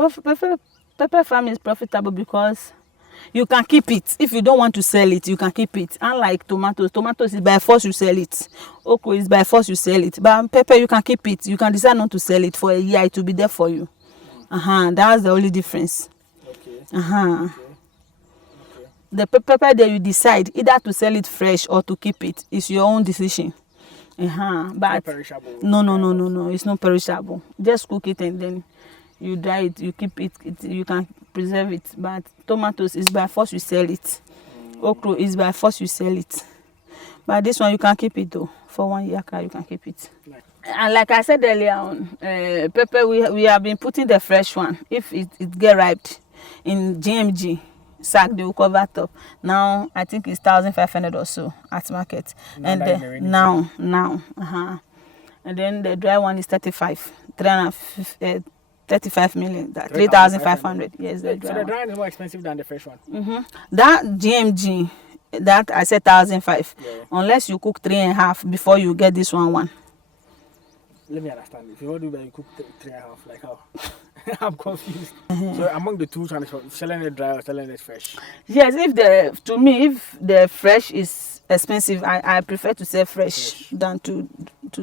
Pepper farm is profitable because you can keep it. If you don't want to sell it, you can keep it. Unlike tomatoes is by force you sell it. Okra is by force you sell it. But pepper you can keep it. You can decide not to sell it for a year. It will be there for you. That's the only difference. Okay. Okay. The pepper that you decide either to sell it fresh or to keep it is your own decision. But it's not perishable. No. It's not perishable. Just cook it and then you dry it. You keep it. You can preserve it. But tomatoes is by force you sell it. Okra is by force you sell it. But this one you can keep it though. For 1 year, you can keep it. Nice. And like I said earlier on, pepper we have been putting the fresh one. If it get ripe in GMG sack, they will cover top. Now I think it's 1,500 or so at market. And now and then the dry one is 35 million. 3,500. Yes, the dry so the one. dry one is more expensive than the fresh one. That GMG, that I said 1,500. Yeah. Unless you cook 3.5 before you get this one. Let me understand. If you want to do that, you cook 3.5. Like how? I'm confused. So among the two transports, selling it dry or selling it fresh? Yes, if the fresh is expensive, I prefer to sell fresh than to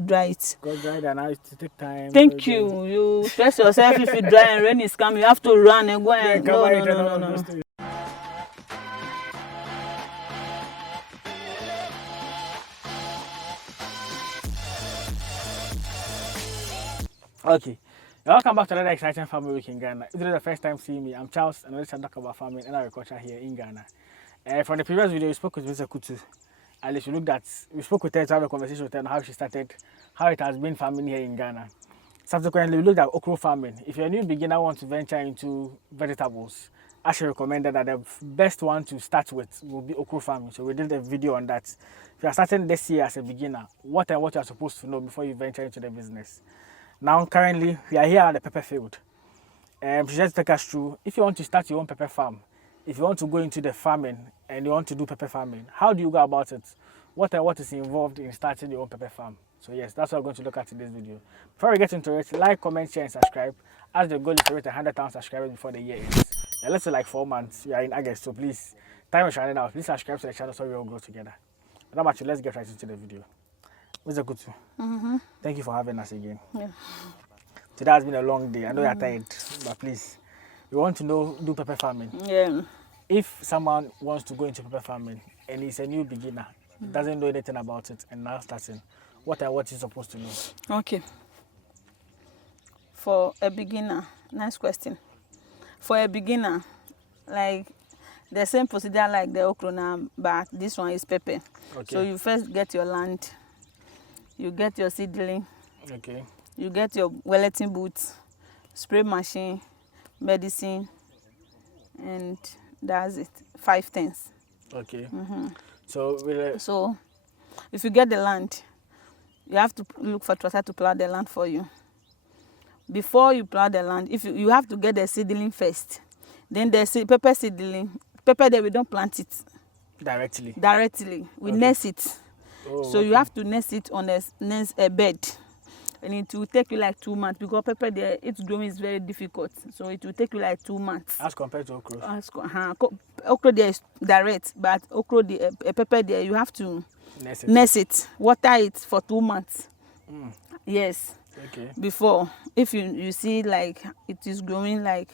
dry it. Because dry and now it take time. Thank you. You stress yourself if you dry and rain is coming, you have to run and go and no. Okay. Welcome back to another exciting farming week in Ghana. If this is the first time seeing me, I'm Charles and I talk about farming and agriculture here in Ghana. From the previous video, we spoke with Mr. Akutu. And if you looked at, we spoke with her to have a conversation with her on how she started, how it has been farming here in Ghana. Subsequently, we looked at okra farming. If you're a new beginner want to venture into vegetables, I should recommend that the best one to start with will be okra farming. So we did a video on that. If you are starting this year as a beginner, what you are supposed to know before you venture into the business. Now, currently, we are here at the pepper field. She just take us through, if you want to start your own pepper farm, if you want to go into the farming and you want to do pepper farming, how do you go about it? What is involved in starting your own pepper farm? So yes, that's what we're going to look at in this video. Before we get into it, like, comment, share, and subscribe. As the goal is to reach 100,000 subscribers before the year ends. Yeah, let's say like 4 months. We are in August, so please, time is running out. Please subscribe to the channel so we all grow together. But how about you? Let's get right into the video. Mr. Akutu, thank you for having us again. Yeah. Today has been a long day. I know you're tired, but please, we want to do pepper farming. Yeah. If someone wants to go into pepper farming and he's a new beginner, doesn't know anything about it, and now starting, what is supposed to know? Okay. For a beginner, nice question. For a beginner, like the same procedure like the okra now, but this one is pepper. Okay. So you first get your land, you get your seedling, Okay. you get your Wellington boots, spray machine, medicine, and that's it. 5 things. Okay. So So if you get the land, you have to look for tractor to plow the land for you. Before you plow the land, if you have to get the seedling first, then the pepper seedling, pepper there we don't plant it directly. We nest it. So you have to nest it on a bed, and it will take you like 2 months because pepper there, its growing is very difficult. So it will take you like 2 months. As compared to okra. Okra there is direct, but okra pepper there you have to nest it, water it for 2 months. Yes. Okay. Before, if you see like it is growing like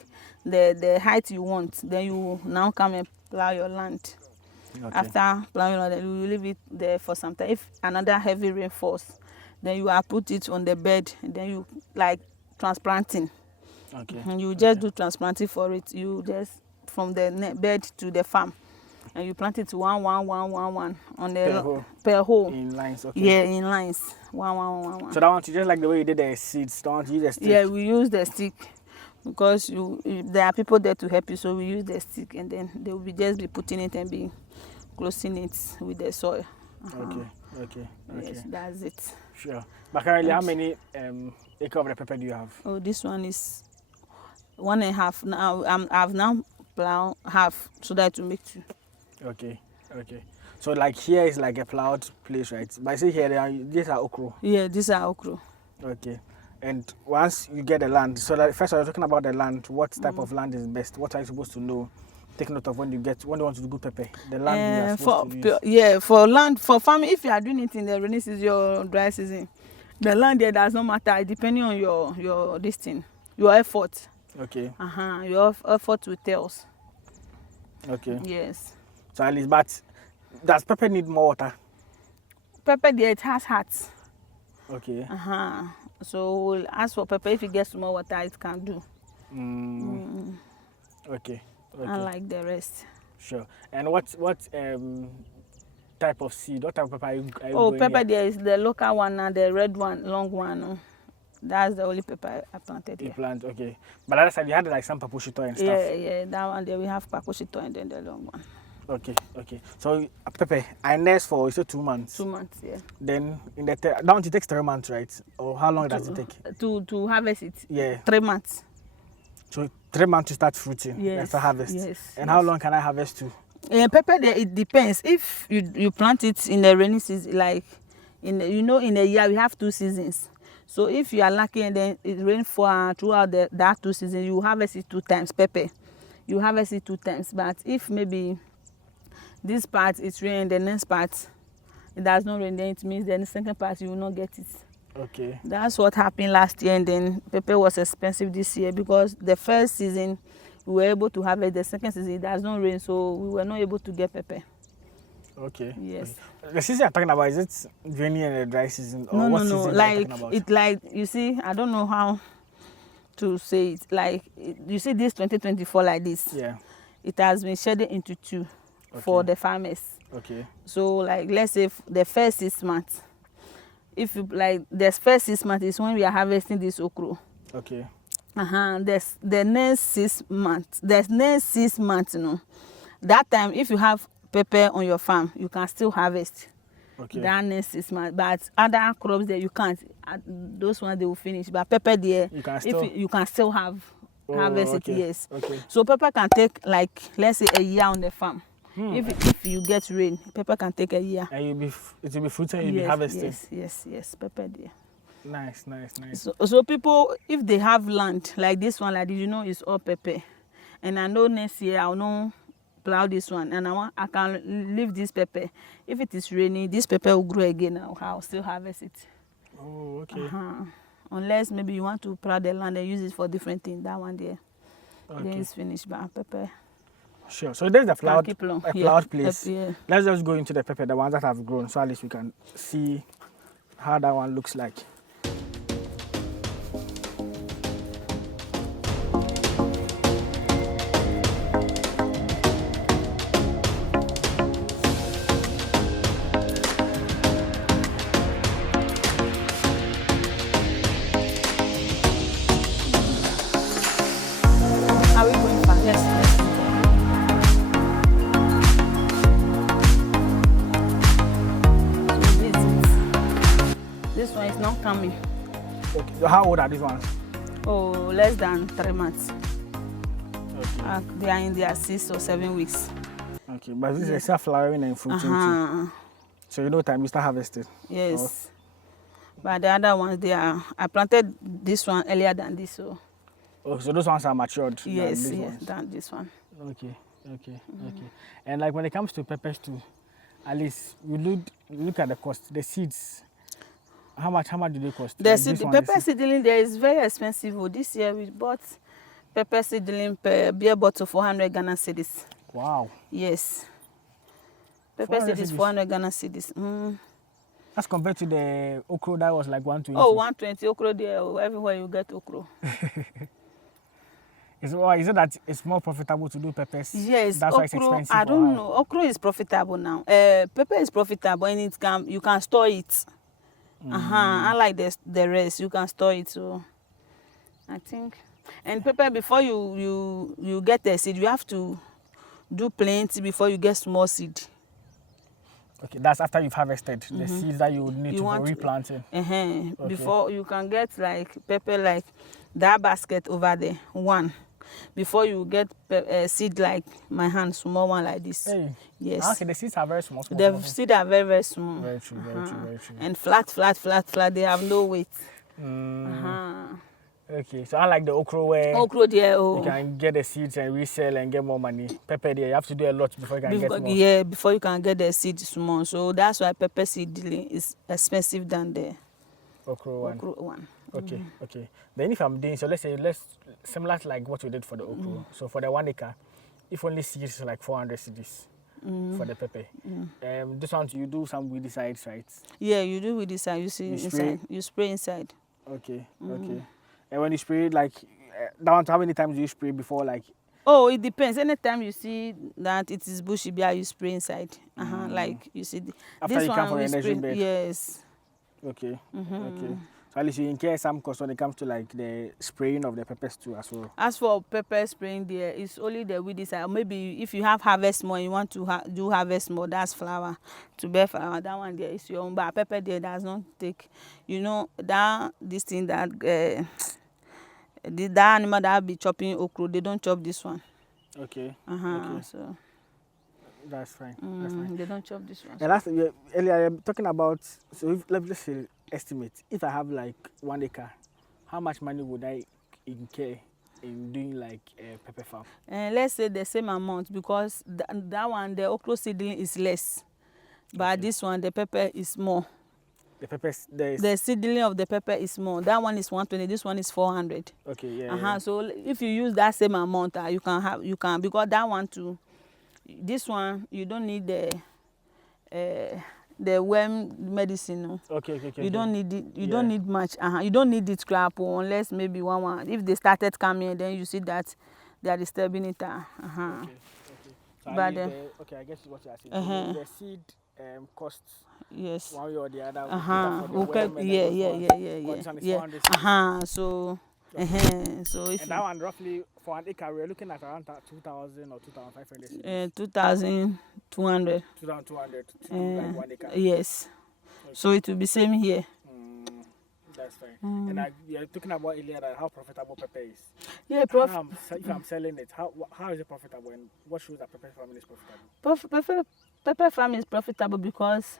the height you want, then you now come and plow your land. Okay. After plowing your land, you will leave it there for some time. If another heavy rain falls, then you put it on the bed, and then you like transplanting. Okay. And you just do transplanting for it. You just from the bed to the farm, and you plant it one on the per hole. In lines. Okay. Yeah, in lines. One. So that one, just like the way you did the seeds, don't want to use the stick. Yeah, we use the stick because there are people there to help you, so we use the stick, and then they will just be putting it and be closing it with the soil. Okay. Yes, that's it. Sure. But currently, how many acre of the pepper do you have? Oh, this one is 1.5. Now I've now plowed half so that to make 2. Okay. So like here is like a plowed place, right? But I see here these are okra. Yeah, these are okra. Okay. And once you get the land, so that first I was talking about the land. What type of land is best? What are you supposed to know? Take note of when you want to do good pepper. The land you are supposed to use. Yeah, for land, for farming, if you are doing it in the rainy season or dry season, the land there does not matter depending on your this thing, your effort. Okay. Your effort will tell us. Okay. Yes. So at least, but does pepper need more water? Pepper there, it has hearts. Okay. So we'll ask for pepper. If it gets more water, it can do. Okay. Unlike the rest. Sure. And what type of seed? What type of pepper are you Pepper here? there is the local one and the red one, long one. That's the only pepper I planted here. You plant, okay. But other side you had like some papushito and stuff. Yeah, that one there we have papushito and then the long one. Okay. So pepper, I nurse for 2 months. 2 months, yeah. Then in the it takes 3 months, right? Or how long does it take? To harvest it? Yeah. 3 months. So 3 months to start fruiting. Yes. That's a harvest. Yes. And how long can I harvest to? Pepper there, it depends. If you plant it in the rainy season, like in a year we have 2 seasons. So if you are lucky and then it rains throughout that 2 seasons, you harvest it 2 times. Pepper, you harvest it 2 times. But if maybe this part it's rain, the next part it does not rain, then it means then the second part you will not get it. Okay. That's what happened last year, and then pepper was expensive this year because the first season we were able to harvest, the second season it does not rain, so we were not able to get pepper. Okay. Yes. The season you're talking about, is it rainy and the dry season? Or what No. season Like you're talking about? it, like you see, I don't know how to say it. Like you see, this 2024 like this. Yeah. It has been shaded into 2 for the farmers. Okay. So like let's say the first 6 months, if you like the first 6 months is when we are harvesting this okra. Okay. There's the next 6 months. There's next 6 months, That time, if you have pepper on your farm, you can still harvest. Okay. That next 6 months. But other crops there you can't. Those ones they will finish. But pepper there, you can still harvest it. Yes. Okay. So pepper can take like let's say a year on the farm. If you get rain, pepper can take a year. And it will be fruiting, you'll be harvesting. Yes, pepper there. Nice. So people, if they have land like this one, like this, it's all pepper. And I know next year I'll not plow this one, and I can leave this pepper. If it is rainy, this pepper will grow again. I'll still harvest it. Oh, okay. Unless maybe you want to plow the land and use it for different things. That one there, then Okay. it's finished. But pepper. Sure. So there's the plowed place. Yeah. Let's just go into the pepper, the ones that have grown, so at least we can see how that one looks like. Are we going fast? Yes. This one is not coming. Okay. So how old are these ones? Less than 3 months. Okay. They are in their 6 or 7 weeks. Okay, but this is still flowering and fruiting too. So time you start harvesting. Yes. But the other ones, I planted this one earlier than this, so. So those ones are matured. Yes, than this one. Okay. And like when it comes to peppers too, at least you look at the cost. The seeds, how much do they cost? The pepper seedling there is very expensive. This year we bought pepper seedling per beer bottle 400 Ghana cedis. Wow. Yes. Pepper seed is 400 Ghana cedis. That's compared to the okra that was like 120. 120 okra there. Everywhere you get okra. Is it that it's more profitable to do peppers? Yes, that's okra, why it's expensive. I don't know. Okra is profitable now. Pepper is profitable and you can store it. Unlike the rest, you can store it. So I think. And pepper, before you get the seed, you have to do plenty before you get small seed. Okay, that's after you've harvested the seeds that you need for replanting. Okay. Before you can get like pepper like that basket over there, one. Before you get seed like my hand, small one like this. Hey. Yes. Okay, the seeds are very small. The seeds are very, very small. Very true. And flat. They have no weight. Okay, so unlike the okra where Okra there, you can get the seeds and resell and get more money, pepper there you have to do a lot before you can get more. Yeah, before you can get the seed small. So that's why pepper seedling is expensive than the okra one. Okay, okay. Then if I'm doing so, let's similar to like what you did for the okra. So for the 1 acre, if only seeds like 400 cedis for the pepper. This one you do some weedicides, right? Yeah, you do weedicide. You see inside. You spray inside. Okay, okay. And when you spray, like, down to how many times do you spray before, like? Oh, it depends. Anytime you see that it is bushy, you spray inside. Like you see, After this you one come from we your nursery spray. bed. Yes. Okay. Okay. So at least you incur some cost when it comes to like the spraying of the peppers too as well. As for pepper spraying, there it's only the weedicide. Maybe if you have harvest more, you want to do harvest more. That's flower, to bear flower. That one there is your own. But pepper there does not take. You know that this thing that that animal that be chopping okra, they don't chop this one. Okay. Okay. So that's fine. That's fine. They don't chop this one. And last earlier I'm talking about, so if, let's say estimate, if I have like 1 acre, how much money would I incur in doing like a pepper farm? Let's say the same amount, because that one the okra seedling is less, but this one the pepper is more. The peppers, the seedling of the pepper is more. That one is 120. This one is 400. Okay, yeah. So if you use that same amount, you can because that one too. This one you don't need the worm medicine. No. Okay. You don't need it. You don't need much. You don't need it scrap unless maybe one. If they started coming, then you see that they are disturbing it. Okay. So but I guess what you are saying. So the seed costs. Yes. One way or the other. So. So if and that one roughly for 1 acre we're looking at around 2,000 or 2,500. 2,200. 2,200 to like 1 acre. Yes. Okay. So it will be same here. That's fine. And you're talking about earlier how profitable pepper is. Yeah, if I'm selling it, how is it profitable, and what shows that pepper farming is profitable? Pepper farming is profitable because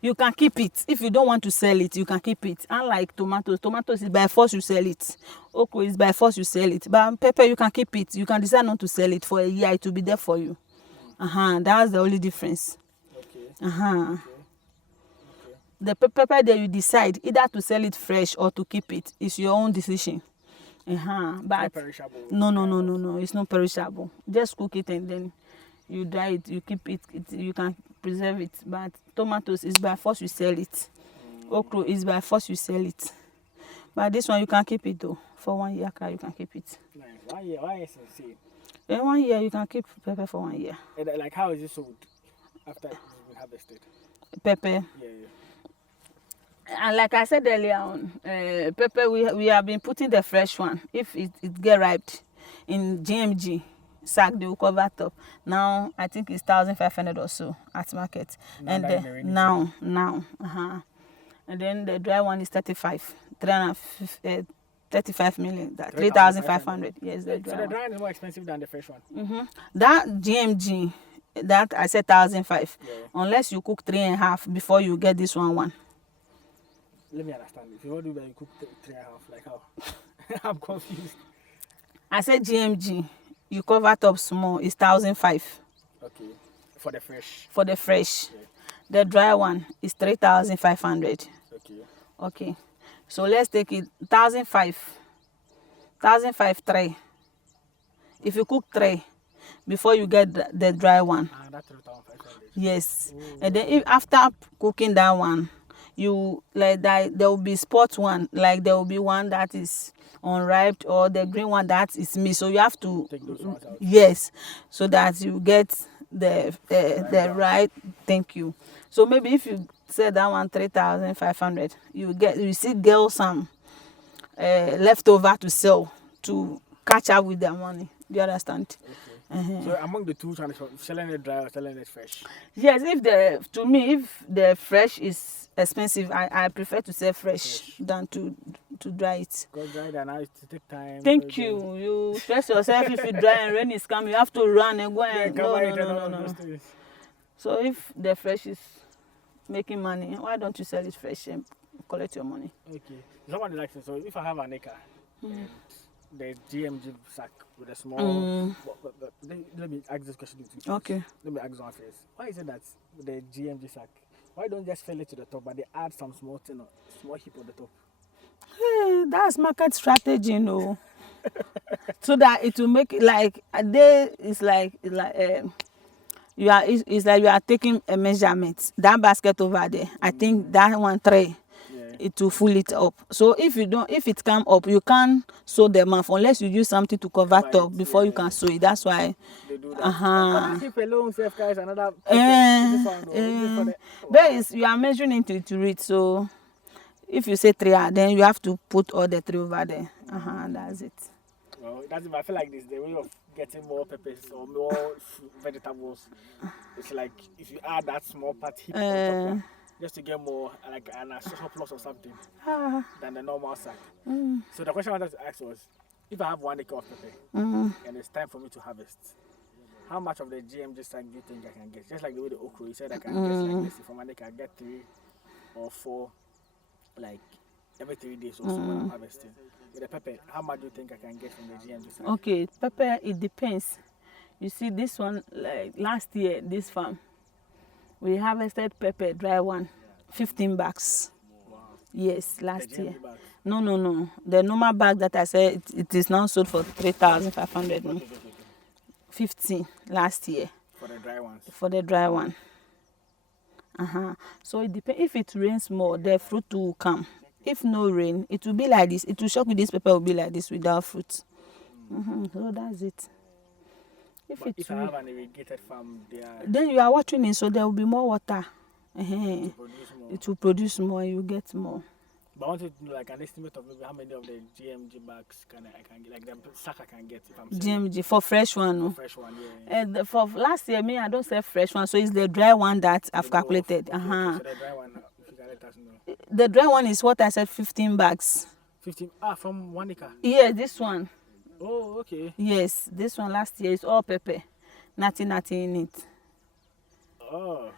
you can keep it. If you don't want to sell it, you can keep it. Unlike tomatoes. Tomatoes is by force you sell it. Okra is by force you sell it. But pepper you can keep it. You can decide not to sell it for a year. It will be there for you. That's the only difference. Okay. The pepper that you decide either to sell it fresh or to keep it is your own decision. But not perishable. No. It's not perishable. Just cook it and then you dry it. You keep it. You can preserve it. But tomatoes is by force you sell it. Okra is by force you sell it. But this one you can keep it though. For 1 year, you can keep it. Nice. 1 year. 1 year is insane. In 1 year you can keep pepper for 1 year. And like how is it sold after it's been harvested? Pepper. Yeah. And like I said earlier on, pepper we have been putting the fresh one. If it get ripe in GMG sack, they will cover top. Now I think it's 1,500 or so at market. And now. And then the dry one is 35 million. That 3,500. Yes, the dry. So the dry one is more expensive than the fresh one. That GMG, that I said 1,500. Unless you cook 3.5 before you get this one. Let me understand. If you want to do that, you cook 3.5. Like how? I'm confused. I said GMG. You cover top small. It's 1,500. Okay. For the fresh. For the fresh. Okay. The dry one is 3,500. Okay. So let's take it 1,500. 1,500 3. If you cook 3 before you get the dry one. That's 3,500. Yes. And then after cooking that one, you like that there will be spot one, like there will be one that is unripe or the green one that is missed. So you have to take those ones out. Yes, so that you get the right. Thank you. So maybe if you say that one 3,500, you see girl some leftover to sell to catch up with their money. Do you understand? Okay. So among the two, selling it dry or selling it fresh? Yes, if the fresh is expensive, I prefer to sell fresh than to dry it. Because dry and now it take time. Thank you. You stress yourself if you dry and rain is coming, you have to run and go and no. So if the fresh is making money, why don't you sell it fresh? collect your money. Okay. Someone likes it. So if I have an acre and the GMG sack with a small, let me ask this question to you. Okay. Let me ask one first. Why is it that with the GMG sack, why don't just fill it to the top, but they add some small thing, small heap on the top? That's market strategy, you know. So that it will make it like a day is like it's like you are taking a measurement. That basket over there, I think that one tray, it will fill it up. So if it come up, you can't sew them off unless you use something to cover top before you can sew it. That's why. They do that. But that heap alone, self guys, another. There is, you are measuring into it. So if you say 3, then you have to put all the 3 over there. That's it. Well, that's, I feel like this the way of getting more peppers or more vegetables. It's like if you add that small part heap on top, just to get more like an surplus or something than the normal sack. So the question I wanted to ask was, if I have 1 acre of pepper and it's time for me to harvest, how much of the GMG sack do you think I can get? Just like the way the okra, you said I can get like this. If I'm 1 acre, I get 3 or 4, like every 3 days or so when I'm harvesting. With the pepper, how much do you think I can get from the GMG sack? Okay, pepper, it depends. You see, this one, like last year, this farm, we harvested pepper, dry one, 15 bags. Wow. Yes, last year. Bags. No. The normal bag that I said, it is now sold for 3,500. No? 15 last year. For the dry ones? For the dry one. So it depends. If it rains more, the fruit will come. If no rain, it will be like this. It will shock with this pepper will be like this without fruit. So that's it. If I have an irrigated farm, then you are watering it, so there will be more water. It will produce more. You get more. But I want to know like an estimate of maybe how many of the GMG bags I can get, like the sack I can get if I'm selling. GMG for fresh one, no? For fresh one, yeah. For last year, I don't sell fresh one, so it's the dry one that I've calculated. Okay, so the dry one, if you can let us know. The dry one is what I said, 15 bags. 15? From 1 acre? Yeah, this one. Oh, okay. Yes, this one last year is all pepper. Nothing in it. Oh.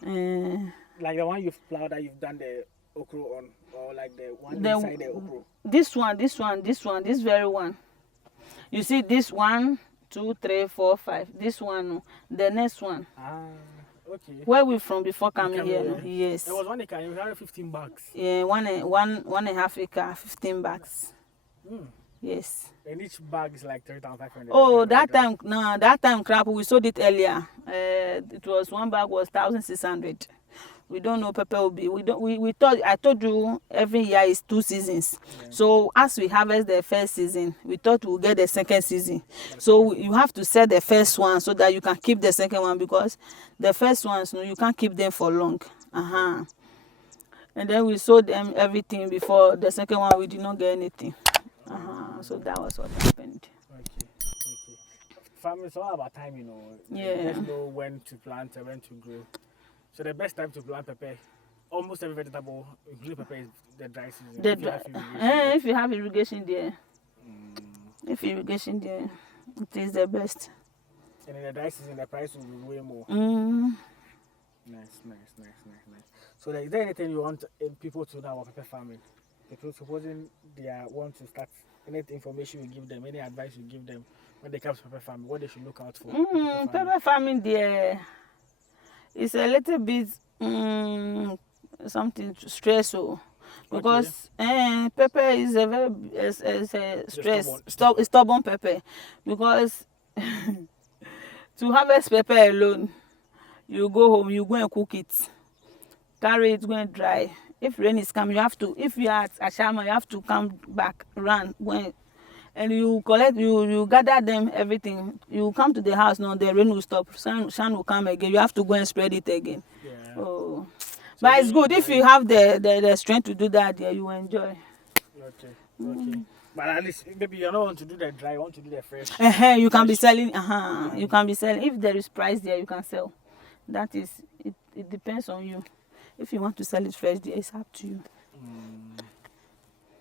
Like the one you've plowed that you've done the okra on, or like the one inside the okra? This very one. You see this 1, 2, 3, 4, 5. This one, the next one. Okay. Where we from before coming here? Yes. There was 1 acre, you had 15 bags. Yeah, one and a half acre, 15 bags. Yes. And each bag is like 3,500. Oh, that time crap, we sold it earlier. It was 1 bag was 1,600. We don't know pepper will be. We thought, I told you every year is 2 seasons. So as we harvest the first season, we thought we'll get the second season. So you have to sell the first one so that you can keep the second one, because the first ones, you can't keep them for long. And then we sold them everything before the second one. We did not get anything. So that was what happened. Okay. Farming is all about time, Yeah. You just know when to plant and when to grow. So the best time to plant pepper, almost every vegetable, including pepper, is the dry season. If you have irrigation there. If irrigation there, it is the best. And in the dry season, the price will be way more. Nice. So is there anything you want people to know about pepper farming? People supposing they want to start, any information you give them, any advice you give them when they come to pepper farming, what they should look out for? Pepper farming there is a little bit something stressful, because pepper is a very stubborn pepper, because to harvest pepper alone, you go home, you go and cook it, carry it, go and dry. If rain is coming, you have to, if you are at Ashama, you have to come back, run, go and you collect, you gather them, everything. You come to the house now, the rain will stop, sun will come again. You have to go and spread it again. So but it's good if you have the strength to do that. You will enjoy. Okay. But at least maybe you don't want to do the dry, you want to do the fresh. You can be selling. You can be selling. If there is price there, you can sell. That is, it depends on you. If you want to sell it fresh, it's up to you.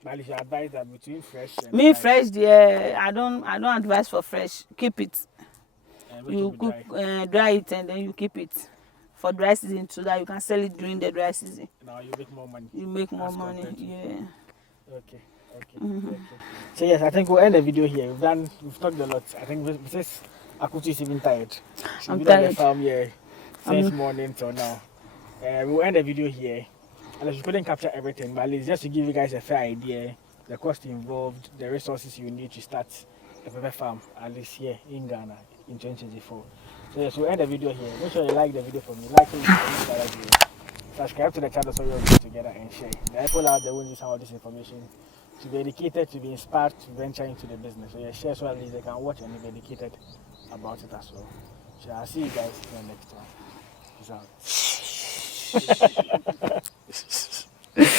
But if you advise that between fresh and dry, fresh, I don't advise for fresh. Keep it. You cook, dry it, and then you keep it. for dry season so that you can sell it during the dry season. Now you make more money. You make more as money. compared to- Yeah. Okay. Okay. So yes, I think we'll end the video here. We've talked a lot. I think Mrs. Akutu is even tired. She's I'm been on the tired. farm here since morning till now. We'll end the video here. Unless we couldn't capture everything, but at least just to give you guys a fair idea, the cost involved, the resources you need to start a pepper farm, at least here in Ghana in 2024. So yes, we'll end the video here. Make sure you like the video for me. Like it, subscribe to the channel so we'll be together and share. The people out there will need some of this information to be educated, to be inspired to venture into the business. So yeah, share so at least they can watch and be educated about it as well. So I'll see you guys in the next one. Peace out.